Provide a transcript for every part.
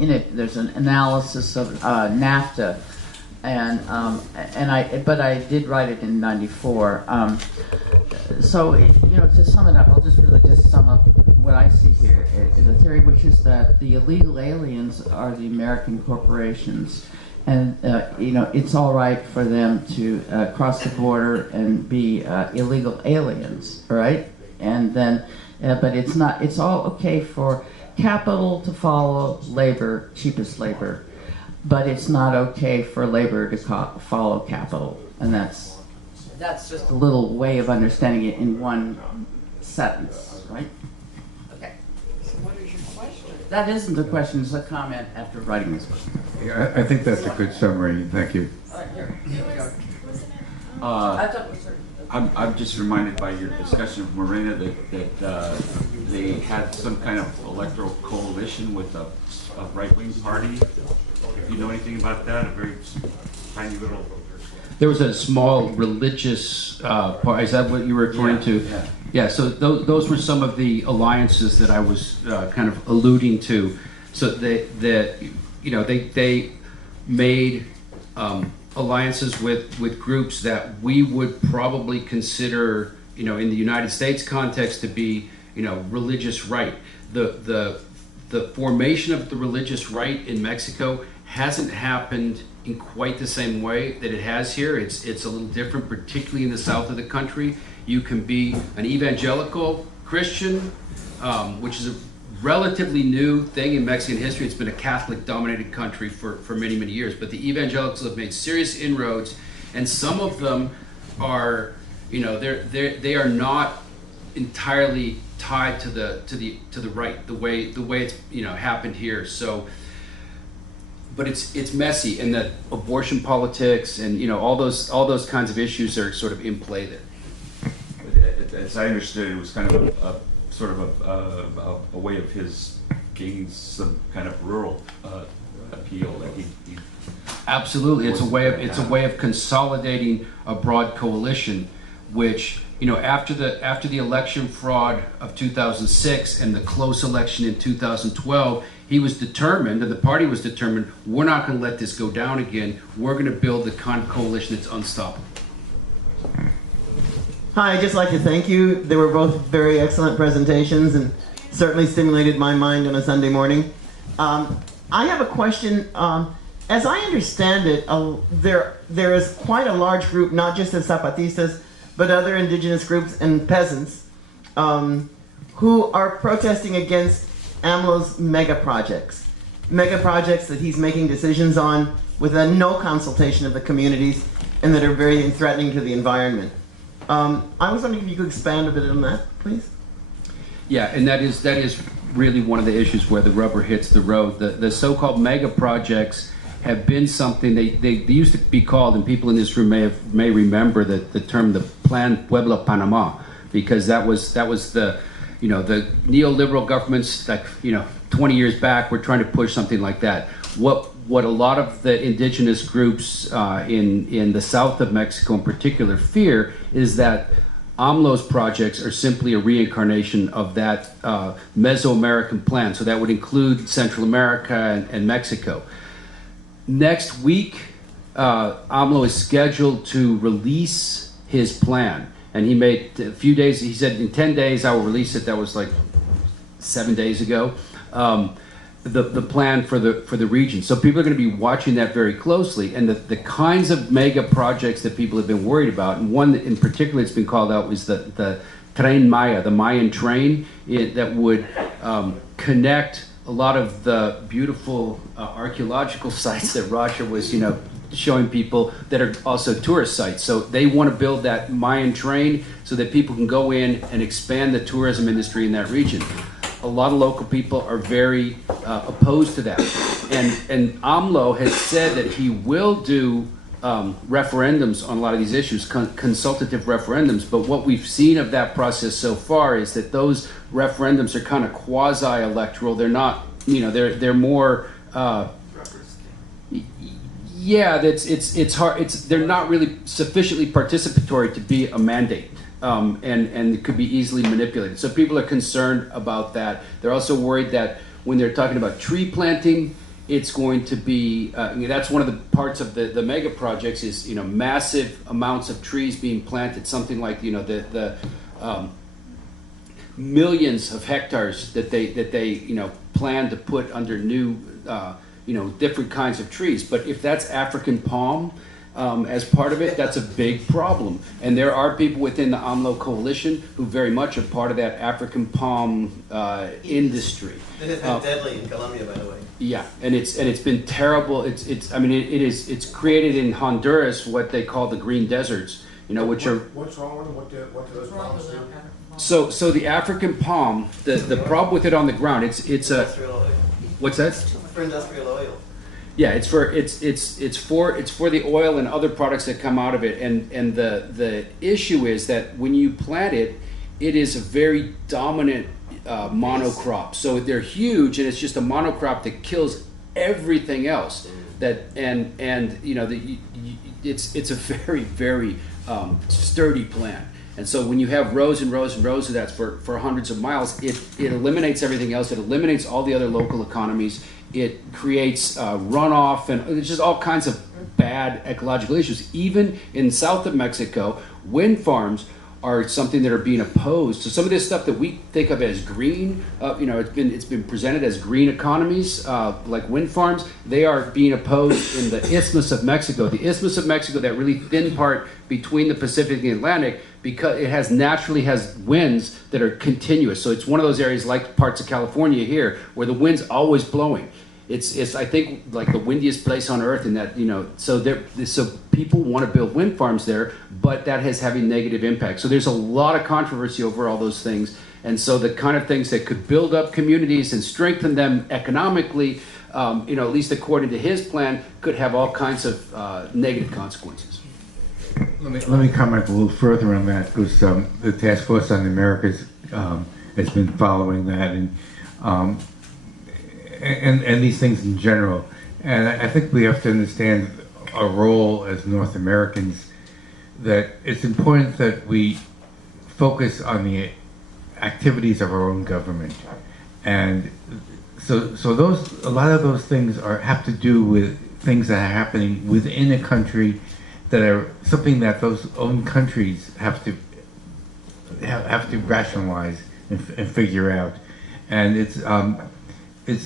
in it there's an analysis of NAFTA, but I did write it in '94. So to sum it up, I'll just really sum up what I see here is a theory which is that the illegal aliens are the American corporations, and it's all right for them to cross the border and be illegal aliens, right? And then, but it's not. It's all okay for capital to follow labor, cheapest labor, but it's not okay for labor to follow capital, and that's just a little way of understanding it in one sentence, right? Okay. So what is your question? That isn't a question, it's a comment after writing this book. Yeah, I think that's a good summary. Thank you. All right, here we go. I'm just reminded by your discussion of Morena that they had some kind of electoral coalition with a right-wing party. If you know anything about that, a very tiny little... There was a small religious part. Is that what you were referring to? Yeah. Yeah, so those were some of the alliances that I was kind of alluding to. So they made alliances with groups that we would probably consider, in the United States context, to be, religious right. The formation of the religious right in Mexico hasn't happened in quite the same way that it has here. It's a little different, particularly in the south of the country. You can be an evangelical Christian, which is a relatively new thing in Mexican history. It's been a Catholic-dominated country for many, many years. But the evangelicals have made serious inroads, and some of them are, they are not entirely tied to the right, the way it's happened here. So. But it's messy, and that abortion politics and all those kinds of issues are sort of in play there. As I understood, it was kind of a way of his gaining some kind of rural appeal that he absolutely, it's a way of consolidating a broad coalition, which after the election fraud of 2006 and the close election in 2012. He was determined, and the party was determined, we're not going to let this go down again. We're going to build the kind of coalition that's unstoppable. Hi, I'd just like to thank you. They were both very excellent presentations and certainly stimulated my mind on a Sunday morning. I have a question. As I understand it, there is quite a large group, not just of Zapatistas, but other indigenous groups and peasants who are protesting against AMLO's mega projects that he's making decisions on with no consultation of the communities and that are very threatening to the environment. I was wondering if you could expand a bit on that, please. Yeah, and that is really one of the issues where the rubber hits the road. The so-called mega projects have been something they used to be called, and people in this room may remember the term the Plan Pueblo Panama, because that was the the neoliberal governments, 20 years back, were trying to push something like that. What a lot of the indigenous groups in the south of Mexico in particular fear is that AMLO's projects are simply a reincarnation of that Mesoamerican plan. So that would include Central America and Mexico. Next week, AMLO is scheduled to release his plan. And he made a few days, he said, in 10 days I will release it. That was like 7 days ago. The plan for the region. So people are going to be watching that very closely. And the kinds of mega projects that people have been worried about, and one in particular that's been called out was the Tren Maya, the Mayan train that would connect a lot of the beautiful archaeological sites that Roger was, showing people that are also tourist sites. So they want to build that Mayan train so that people can go in and expand the tourism industry in that region. A lot of local people are very opposed to that. And AMLO has said that he will do referendums on a lot of these issues, consultative referendums. But what we've seen of that process so far is that those referendums are kind of quasi-electoral. They're not, they're more, yeah, it's hard. They're not really sufficiently participatory to be a mandate, and it could be easily manipulated. So people are concerned about that. They're also worried that when they're talking about tree planting it's going to be, that's one of the parts of the mega projects is, massive amounts of trees being planted, something like, the millions of hectares that they plan to put under new, different kinds of trees. But if that's African palm, as part of it, that's a big problem. And there are people within the AMLO coalition who very much are part of that African palm industry. It has been deadly in Colombia, by the way. Yeah, and it's been terrible. It's created in Honduras what they call the green deserts, which are. What's wrong with them? What do those palms do? So the African palm, the problem with it on the ground, it's a. Industrial oil. What's that? For industrial oil. Yeah, it's for the oil and other products that come out of it, and the issue is that when you plant it, it is a very dominant monocrop. So they're huge, and it's just a monocrop that kills everything else. It's a very very sturdy plant. And so when you have rows and rows and rows of that for hundreds of miles, it eliminates everything else. It eliminates all the other local economies. It creates runoff, and there's just all kinds of bad ecological issues. Even in south of Mexico, wind farms are something that are being opposed. So some of this stuff that we think of as green, it's been presented as green economies, like wind farms. They are being opposed in the Isthmus of Mexico. The Isthmus of Mexico, that really thin part between the Pacific and Atlantic, because it naturally has winds that are continuous. So it's one of those areas like parts of California here where the wind's always blowing. It's I think like the windiest place on earth in that, so people want to build wind farms there, but that has having negative impact. So there's a lot of controversy over all those things. And so the kind of things that could build up communities and strengthen them economically, at least according to his plan, could have all kinds of negative consequences. Let me comment a little further on that, because the Task Force on the Americas has been following that, and these things in general. And I think we have to understand our role as North Americans, that it's important that we focus on the activities of our own government. And so a lot of those things have to do with things that are happening within a country, that are something that those own countries have to rationalize and figure out. And it's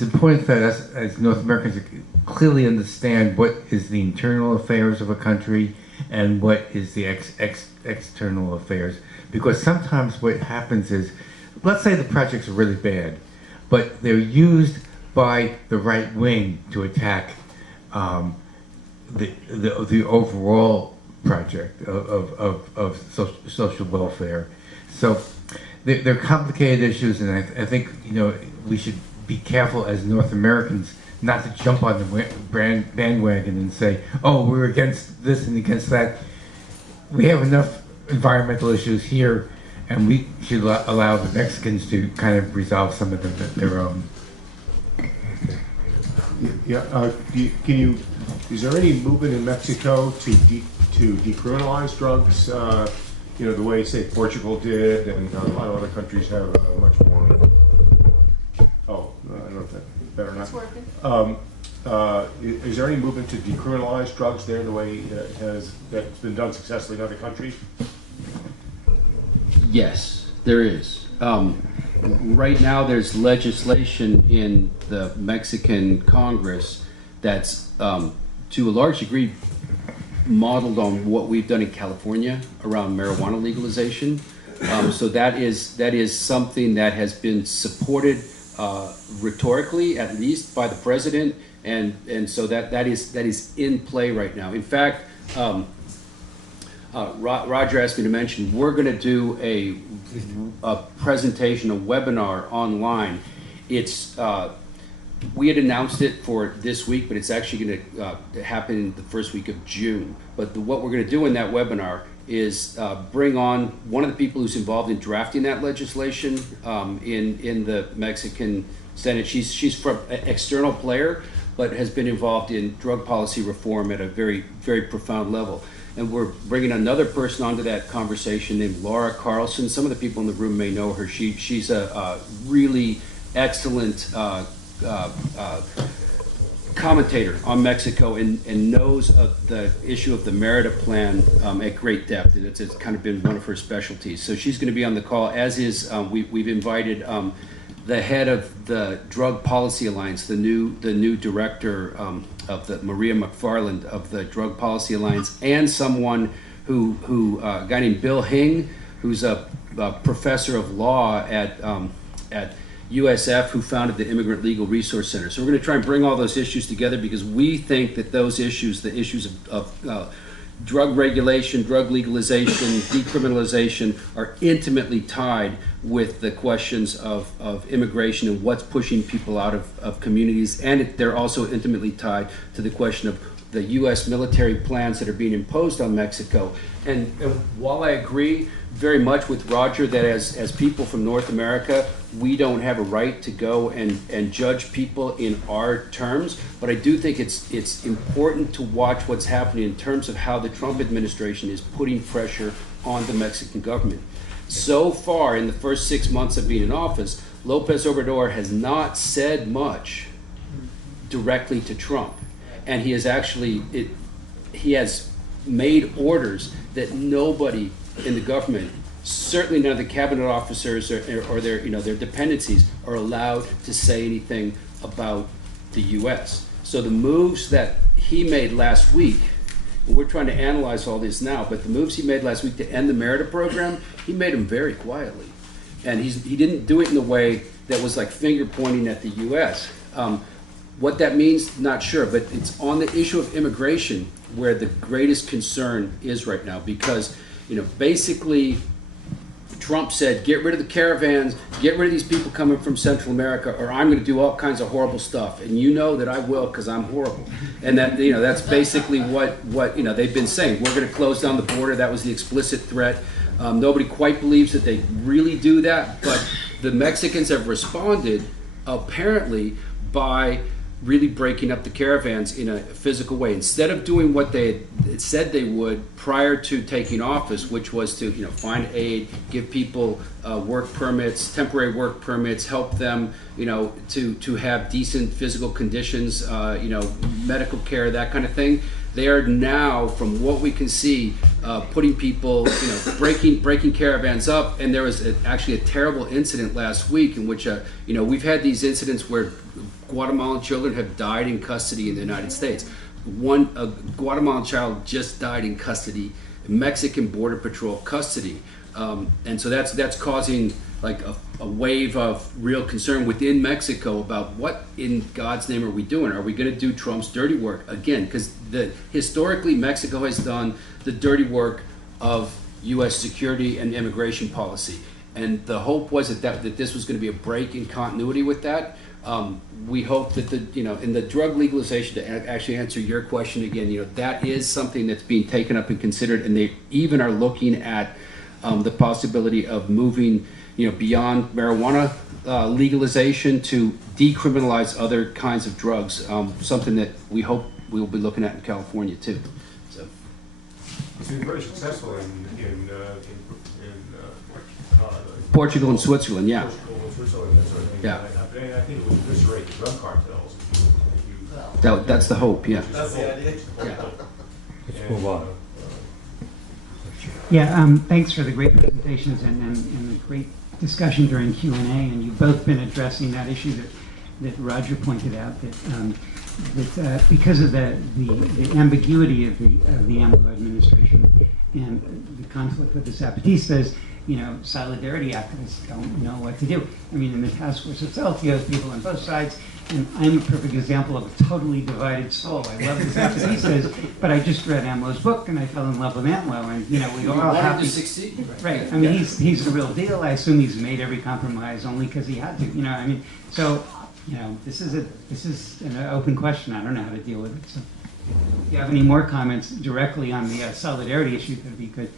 important that us as North Americans clearly understand what is the internal affairs of a country and what is the external affairs. Because sometimes what happens is, let's say the projects are really bad, but they're used by the right wing to attack the overall project of social welfare. So they're complicated issues, and I think we should be careful as North Americans not to jump on the bandwagon and say, oh, we're against this and against that. We have enough environmental issues here, and we should allow the Mexicans to kind of resolve some of them their own. Yeah. Is there any movement in Mexico to decriminalize drugs? The way, say, Portugal did, and a lot of other countries have much more. Oh, I don't know if that's better or not. It's working. Is there any movement to decriminalize drugs there the way that's been done successfully in other countries? Yes, there is. Right now there's legislation in the Mexican Congress that's to a large degree modeled on what we've done in California around marijuana legalization. So that is something that has been supported rhetorically, at least by the president, and so that is in play right now. In fact, Roger asked me to mention we're going to do a presentation, a webinar online. It's we had announced it for this week, but it's actually going to happen the first week of June. But what we're going to do in that webinar is bring on one of the people who's involved in drafting that legislation in the Mexican Senate. She's from an external player, but has been involved in drug policy reform at a very, very profound level. And we're bringing another person onto that conversation named Laura Carlson. Some of the people in the room may know her. She's a really excellent commentator on Mexico and knows of the issue of the Merida plan at great depth, and it's kind of been one of her specialties. So she's going to be on the call, as is, we've invited the head of the Drug Policy Alliance, the new director of the Maria McFarland of the Drug Policy Alliance, and someone who a guy named Bill Hing, who's a professor of law at USF, who founded the Immigrant Legal Resource Center. So we're going to try and bring all those issues together, because we think that those issues, the issues of drug regulation, drug legalization, decriminalization, are intimately tied with the questions of immigration and what's pushing people out of communities. And they're also intimately tied to the question of the U.S. military plans that are being imposed on Mexico. And while I agree very much with Roger that as people from North America, we don't have a right to go and judge people in our terms, but I do think it's important to watch what's happening in terms of how the Trump administration is putting pressure on the Mexican government. So far, in the first 6 months of being in office, López Obrador has not said much directly to Trump. And he has actually, he has made orders that nobody in the government, certainly none of the cabinet officers or their dependencies, are allowed to say anything about the U.S. So the moves that he made last week, and we're trying to analyze all this now, but the moves he made last week to end the Merida program, he made them very quietly. And he didn't do it in a way that was like finger pointing at the U.S. What that means, not sure, but it's on the issue of immigration where the greatest concern is right now, because, basically Trump said, get rid of the caravans, get rid of these people coming from Central America, or I'm going to do all kinds of horrible stuff. And you know that I will, because I'm horrible. And that, that's basically what they've been saying. We're going to close down the border. That was the explicit threat. Nobody quite believes that they really do that, but the Mexicans have responded, apparently, by really breaking up the caravans in a physical way. Instead of doing what they had said they would prior to taking office, which was to find aid, give people work permits, temporary work permits, help them to have decent physical conditions, medical care, that kind of thing. They are now, from what we can see, putting people, breaking caravans up. And there was actually a terrible incident last week in which, we've had these incidents where Guatemalan children have died in custody in the United States. A Guatemalan child just died in custody, Mexican Border Patrol custody. And so that's causing like a wave of real concern within Mexico about what in God's name are we doing? Are we going to do Trump's dirty work again? Because historically Mexico has done the dirty work of U.S. security and immigration policy. And the hope was that this was going to be a break in continuity with that. We hope that in the drug legalization, to actually answer your question again, that is something that's being taken up and considered, and they even are looking at the possibility of moving, beyond marijuana legalization to decriminalize other kinds of drugs. Something that we hope we'll be looking at in California too. So. It's been very successful in Portugal and Switzerland, yeah. Portugal and Switzerland, that sort of thing. Yeah. I think it would eviscerate the drug cartels. That's the hope, yeah. That's the idea. Yeah. Let's move on. Yeah, thanks for the great presentations and the great discussion during Q&A. And you've both been addressing that issue that Roger pointed out, that because of the ambiguity of the AMLO administration and the conflict with the Zapatistas, solidarity activists don't know what to do. I mean, in the task force itself, you have people on both sides, and I'm a perfect example of a totally divided soul. I love the Zapatistas, but I just read AMLO's book, and I fell in love with AMLO, and we all happy to succeed. Right. I mean, he's the real deal. I assume he's made every compromise only because he had to. So, this is an open question. I don't know how to deal with it. So, if you have any more comments directly on the solidarity issue, that'd be good.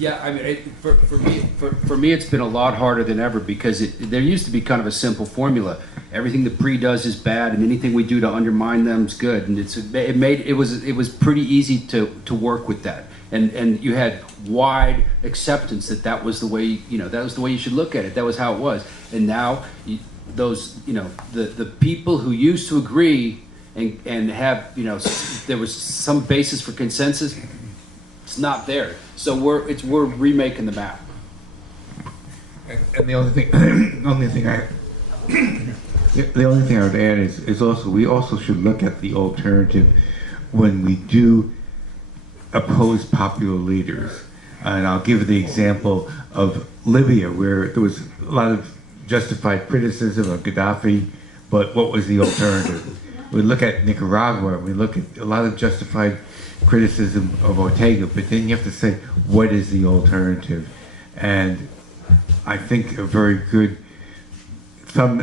Yeah, I mean, for me, it's been a lot harder than ever because there used to be kind of a simple formula. Everything the PRI does is bad, and anything we do to undermine them is good. And it was pretty easy to work with that, and you had wide acceptance that was the way that was the way you should look at it. That was how it was. And now those, the people who used to agree and have, there was some basis for consensus, it's not there. So we're remaking the map. And the only thing, the only thing I would add is also, we also should look at the alternative when we do oppose popular leaders. And I'll give the example of Libya, where there was a lot of justified criticism of Gaddafi, but what was the alternative? We look at Nicaragua, we look at a lot of justified criticism of Ortega, but then you have to say, what is the alternative? And I think a very good, some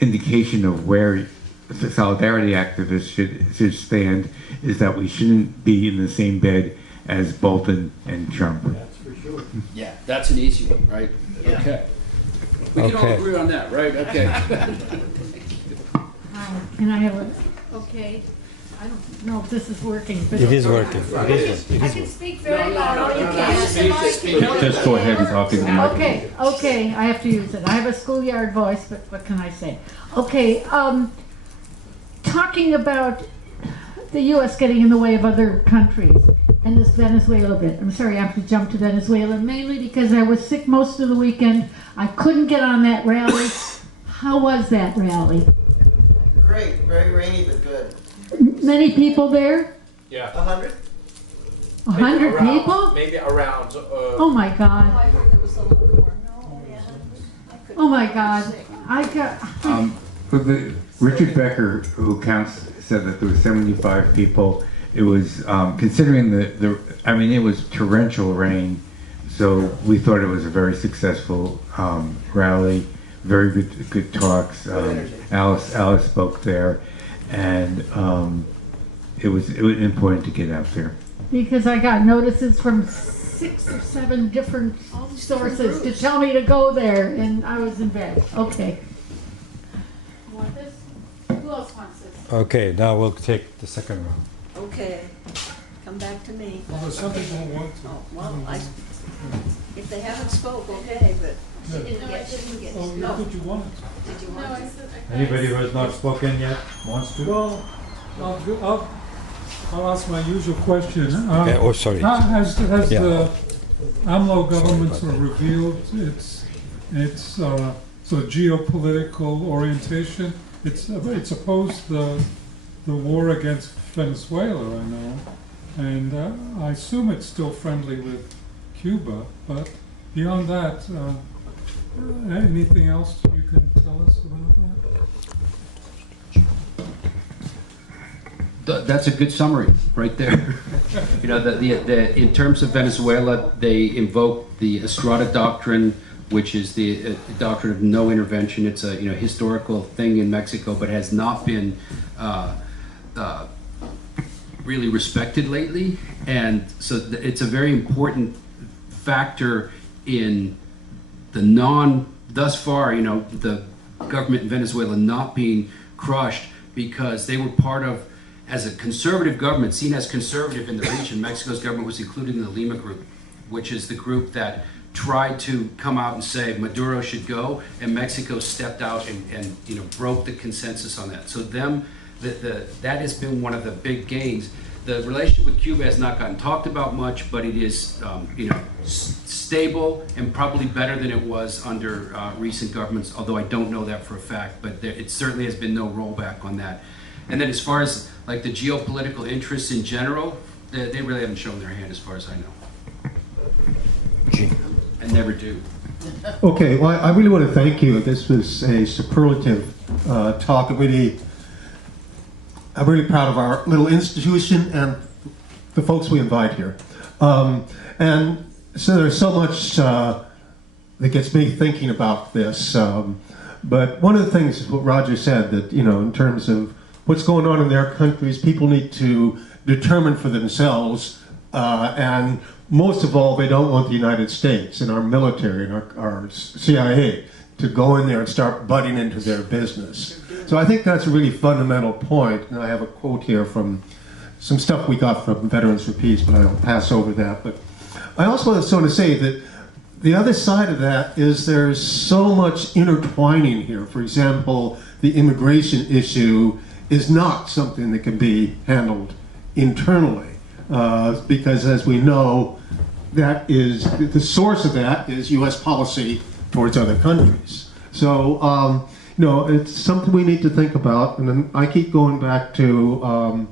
indication of where the solidarity activists should stand is that we shouldn't be in the same bed as Bolton and Trump. That's for sure. Yeah, that's an easy one, right? Yeah. Okay. We can all agree on that, right? Okay. Can I have a, okay, I don't know if this is working, but. It is working. I can speak very loud, you can't. Just go ahead and talk into the microphone. Okay, I have to use it. I have a schoolyard voice, but what can I say? Okay, talking about the U.S. getting in the way of other countries and this Venezuela bit. I'm sorry, I have to jump to Venezuela, mainly because I was sick most of the weekend. I couldn't get on that rally. How was that rally? Great, very rainy but good. Many people there? Yeah. 100? 100 people? Maybe around. Oh my God. I heard there was a little more. No, yeah. Oh my God. I got. Richard Becker, who counts, said that there were 75 people. It was considering I mean, it was torrential rain, so we thought it was a very successful rally. Very good talks. Alice spoke there, and it was important to get out there. Because I got notices from 6 or 7 different sources to tell me to go there, and I was in bed. Okay. You want this? Who else wants this? Okay, now we'll take the second round. Okay, come back to me. Well, there's some people who want to. Oh, well, if they haven't spoke, okay, but she didn't get, Oh, no. that's what you wanted. Did you want to? Anybody who has not spoken yet wants to? Well, I'll ask my usual question. Okay, oh, sorry. Has Yeah. the AMLO government sort of revealed its sort of geopolitical orientation? It's opposed the war against Venezuela, I know, and I assume it's still friendly with Cuba, but beyond that, anything else you can tell us about that? That's a good summary right there. In terms of Venezuela, they invoke the Estrada Doctrine, which is the doctrine of no intervention. It's a historical thing in Mexico, but has not been really respected lately, and so it's a very important factor in the thus far, the government in Venezuela not being crushed, because they were part of, as a conservative government, seen as conservative in the region. Mexico's government was included in the Lima Group, which is the group that tried to come out and say Maduro should go, and Mexico stepped out and broke the consensus on that. So that has been one of the big gains. The relationship with Cuba has not gotten talked about much, but it is stable and probably better than it was under recent governments, although I don't know that for a fact, but it certainly has been no rollback on that. And then as far as like the geopolitical interests in general, they really haven't shown their hand as far as I know. And never do. Okay, well, I really want to thank you. This was a superlative talk. I'm really proud of our little institution and the folks we invite here. And so there's so much that gets me thinking about this. But one of the things is what Roger said, that, in terms of what's going on in their countries, people need to determine for themselves. And most of all, they don't want the United States and our military and our CIA to go in there and start butting into their business. So I think that's a really fundamental point. And I have a quote here from some stuff we got from Veterans for Peace, but I'll pass over that. But I also want to sort of say that the other side of that is there's so much intertwining here. For example, the immigration issue is not something that can be handled internally, because as we know, that is, the source of that is U.S. policy towards other countries. So, you know, it's something we need to think about. And then I keep going back to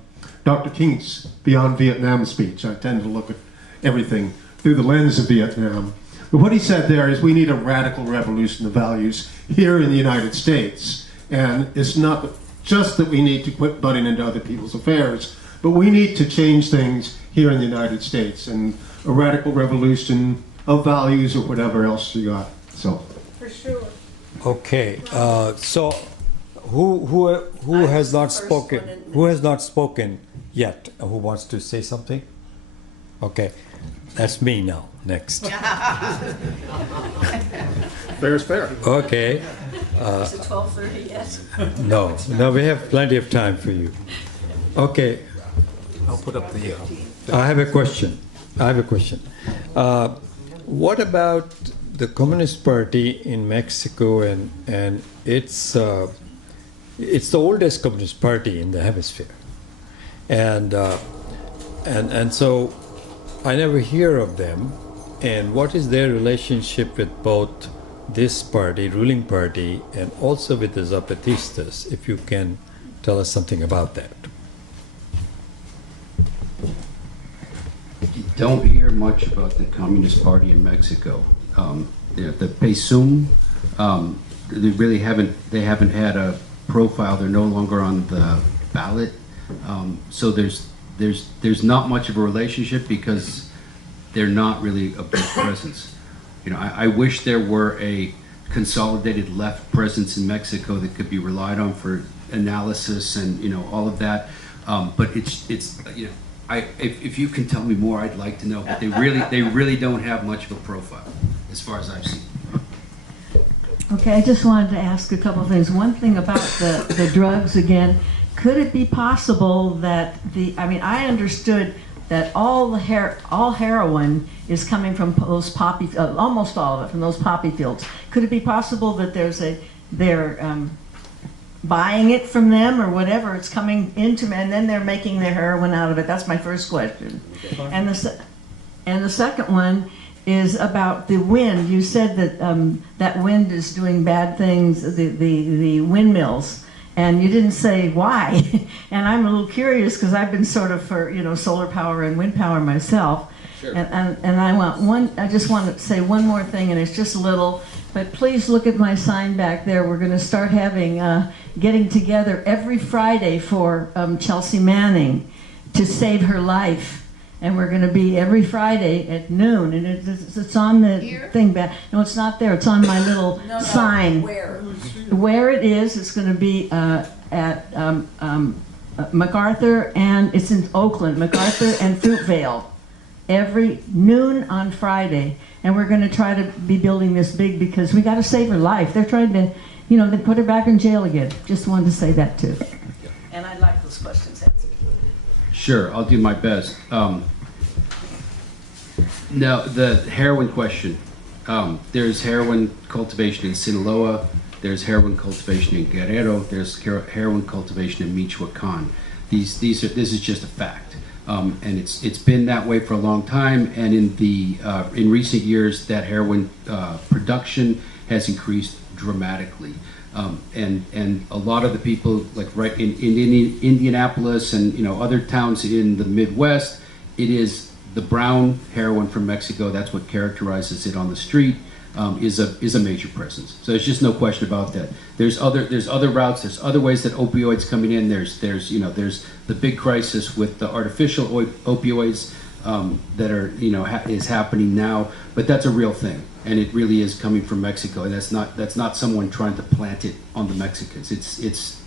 Dr. King's Beyond Vietnam speech. I tend to look at everything through the lens of Vietnam. But what he said there is we need a radical revolution of values here in the United States. And it's not just that we need to quit butting into other people's affairs, but we need to change things here in the United States, and a radical revolution of values or whatever else you got. So. For sure. Okay, so who has not spoken? Who has not spoken yet? Who wants to say something? Okay, that's me now. Next. Fair is fair. Okay. Is it 12:30 yet? No, we have plenty of time for you. Okay. I'll put up the. I have a question. What about the Communist Party in Mexico, and it's the oldest Communist Party in the hemisphere, and so I never hear of them. And what is their relationship with both this party, ruling party, and also with the Zapatistas? If you can tell us something about that. You don't hear much about the Communist Party in Mexico. The PSUM, they haven't had a profile. They're no longer on the ballot. So there's not much of a relationship because they're not really a big presence. You know, I wish there were a consolidated left presence in Mexico that could be relied on for analysis and, you know, all of that. But it's you know, if you can tell me more, I'd like to know. But they really don't have much of a profile, as far as I've seen. Okay, I just wanted to ask a couple of things. One thing about the drugs again. Could it be possible that I understood that all heroin is coming from those poppy, almost all of it from those poppy fields. Could it be possible that they're buying it from them or whatever, it's coming into, and then they're making their heroin out of it? That's my first question. And the second one is about the wind. You said that that wind is doing bad things, the windmills. And you didn't say why, and I'm a little curious because I've been sort of for solar power and wind power myself. Sure. And I just want to say one more thing, and it's just little, but please look at my sign back there. We're going to start having getting together every Friday for Chelsea Manning to save her life, and we're going to be every Friday at noon, and it's on the thing back. No, it's not there. It's on my little sign. Where it is, it's going to be at MacArthur, and it's in Oakland, MacArthur and Fruitvale, every noon on Friday. And we're going to try to be building this big because we got to save her life. They're trying to, they put her back in jail again. Just wanted to say that too. And I'd like those questions answered. Sure, I'll do my best. Now, the heroin question. There's heroin cultivation in Sinaloa. There's heroin cultivation in Guerrero. There's heroin cultivation in Michoacan. This is just a fact, and it's been that way for a long time. And in recent years, that heroin production has increased dramatically. And a lot of the people, like right in Indianapolis and other towns in the Midwest, it is the brown heroin from Mexico. That's what characterizes it on the street. Is a major presence. So there's just no question about that. There's other routes. There's other ways that opioids coming in. There's the big crisis with the artificial opioids that are is happening now. But that's a real thing, and it really is coming from Mexico. And that's not someone trying to plant it on the Mexicans. It's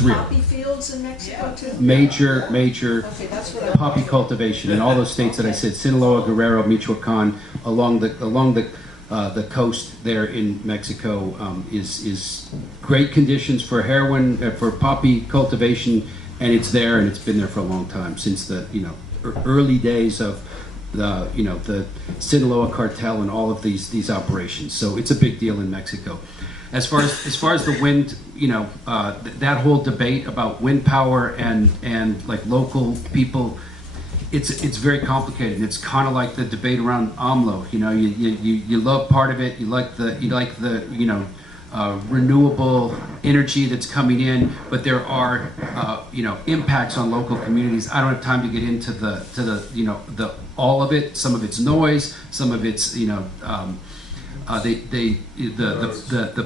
real. Poppy fields in Mexico too. Major Okay, that's what poppy cultivation in all those states that I said: Sinaloa, Guerrero, Michoacan, along the coast there in Mexico is great conditions for heroin, for poppy cultivation, and it's there, and it's been there for a long time, since the early days of the Sinaloa cartel and all of these operations. So it's a big deal in Mexico. As far as the wind, that whole debate about wind power and like local people, it's very complicated. It's kind of like the debate around AMLO. You love part of it. You like the renewable energy that's coming in, but there are impacts on local communities. I don't have time to get into the all of it. Some of it's noise. Some of it's the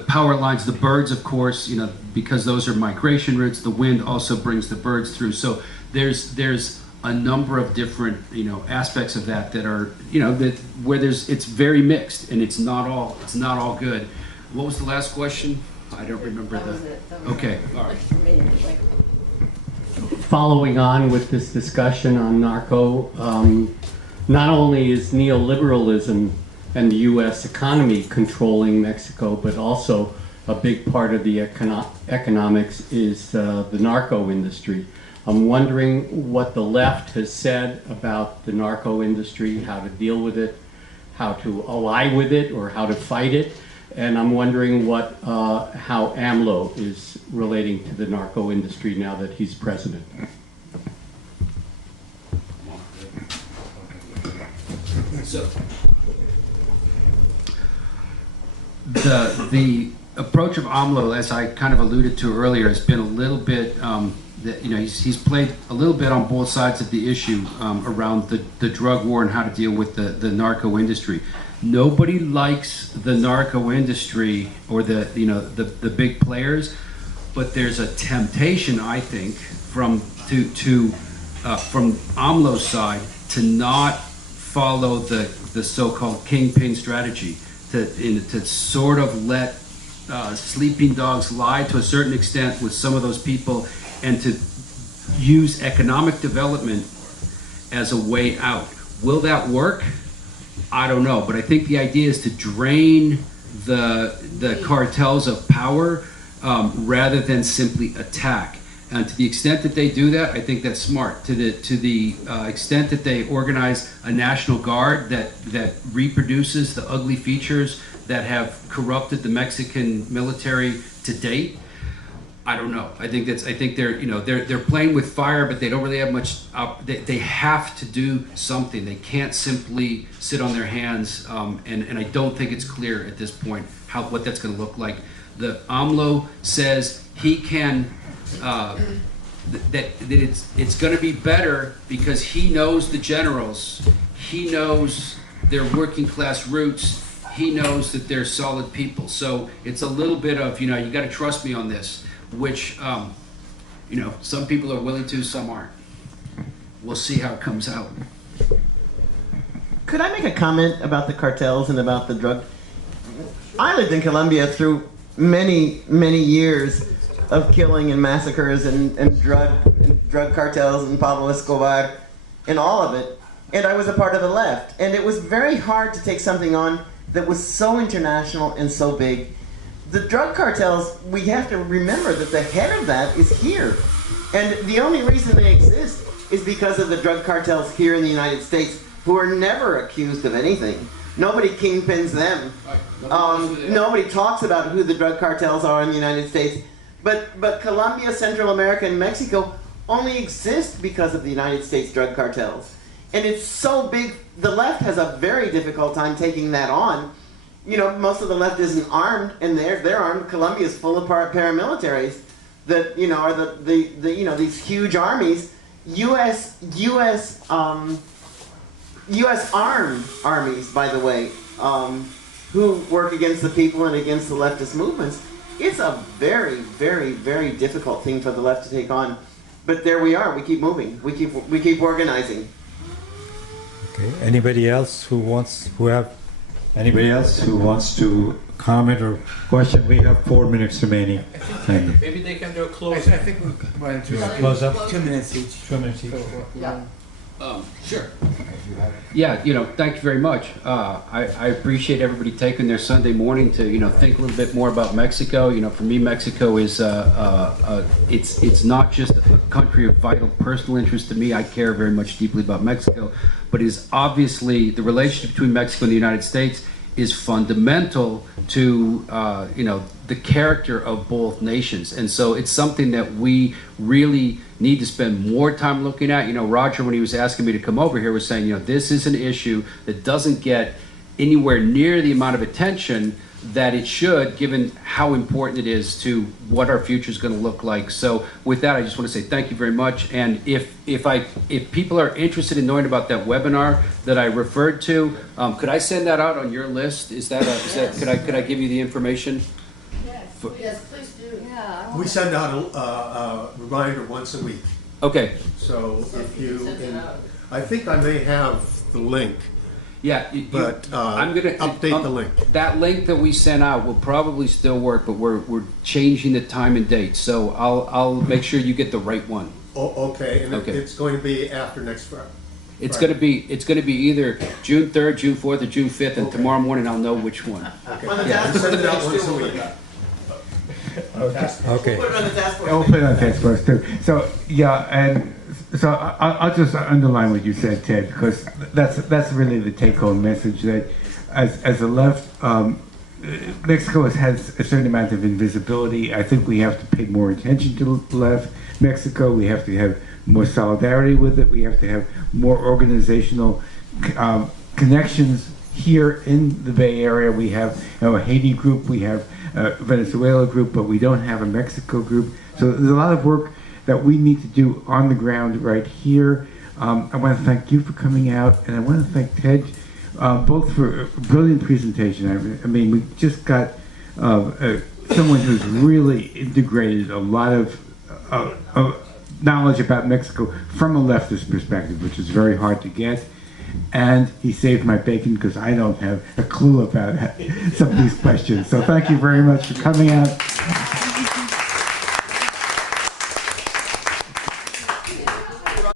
power lines, the birds, of course, because those are migration routes. The wind also brings the birds through. So there's a number of different aspects of that are where it's very mixed, and it's not all good. What was the last question? I don't remember Okay, all right. Following on with this discussion on narco, not only is neoliberalism and the U.S. economy controlling Mexico, but also a big part of the economics is the narco industry. I'm wondering what the left has said about the narco industry, how to deal with it, how to ally with it, or how to fight it. And I'm wondering how AMLO is relating to the narco industry now that he's president. So the approach of AMLO, as I kind of alluded to earlier, has been a little bit he's played a little bit on both sides of the issue around the drug war and how to deal with the narco industry. Nobody likes the narco industry or the big players, but there's a temptation, I think, from AMLO's side to not follow the so-called kingpin strategy, to sort of let sleeping dogs lie to a certain extent with some of those people, and to use economic development as a way out. Will that work? I don't know, but I think the idea is to drain the cartels of power rather than simply attack. And to the extent that they do that, I think that's smart. To the extent that they organize a national guard that reproduces the ugly features that have corrupted the Mexican military to date, I don't know. I think they're playing with fire, but they don't really have much. They have to do something. They can't simply sit on their hands. And I don't think it's clear at this point what that's going to look like. The AMLO says he can that it's going to be better because he knows the generals. He knows their working class roots. He knows that they're solid people. So it's a little bit of you got to trust me on this. Which, some people are willing to, some aren't. We'll see how it comes out. Could I make a comment about the cartels and about the drug? I lived in Colombia through many, many years of killing and massacres and drug cartels and Pablo Escobar and all of it. And I was a part of the left. And it was very hard to take something on that was so international and so big. The drug cartels, we have to remember that the head of that is here. And the only reason they exist is because of the drug cartels here in the United States, who are never accused of anything. Nobody kingpins them. Nobody talks about who the drug cartels are in the United States. But Colombia, Central America, and Mexico only exist because of the United States drug cartels. And it's so big, the left has a very difficult time taking that on. Most of the left isn't armed, and they're armed. Colombia's full of paramilitaries that are these huge armies, U.S. armed armies, by the way, who work against the people and against the leftist movements. It's a very, very, very difficult thing for the left to take on. But there we are. We keep moving. We keep organizing. Okay. Anybody else who wants to comment or question? We have 4 minutes remaining. Maybe they can do a close. I think we're going to close up. 2 minutes each. 2 minutes each. Yeah. Sure. Yeah, thank you very much. I appreciate everybody taking their Sunday morning to, think a little bit more about Mexico. For me, Mexico is, it's not just a country of vital personal interest to me. I care very much deeply about Mexico, but it is obviously the relationship between Mexico and the United States is fundamental to, the character of both nations. And so it's something that we really need to spend more time looking at. Roger, when he was asking me to come over here, was saying, this is an issue that doesn't get anywhere near the amount of attention that it should, given how important it is to what our future is going to look like. So with that, I just want to say thank you very much. And if people are interested in knowing about that webinar that I referred to, could I send that out on your list? Could I give you the information? Yes, please do. Yeah. We send out a reminder once a week. Okay. So if you, I think I may have the link. Yeah, but I'm going to update the link. That link that we sent out will probably still work, but we're changing the time and date. So I'll make sure you get the right one. Oh, okay, and it's going to be after next Friday. It's going to be either June 3rd, June 4th, or June 5th, and tomorrow morning I'll know which one. Okay. Yeah. Send it out once a week. Okay. We'll put it on the task force. We'll put it on the task force too. So yeah, and so I'll just underline what you said, Ted, because that's really the take-home message that as a left, Mexico has a certain amount of invisibility. I think we have to pay more attention to left Mexico. We have to have more solidarity with it. We have to have more organizational connections here in the Bay Area. We have a Haiti group, we have a Venezuela group, but we don't have a Mexico group. So there's a lot of work that we need to do on the ground right here. I want to thank you for coming out, and I want to thank Ted both for a brilliant presentation. I mean, we just got someone who's really integrated a lot of knowledge about Mexico from a leftist perspective, which is very hard to get. And he saved my bacon because I don't have a clue about some of these questions. So thank you very much for coming out.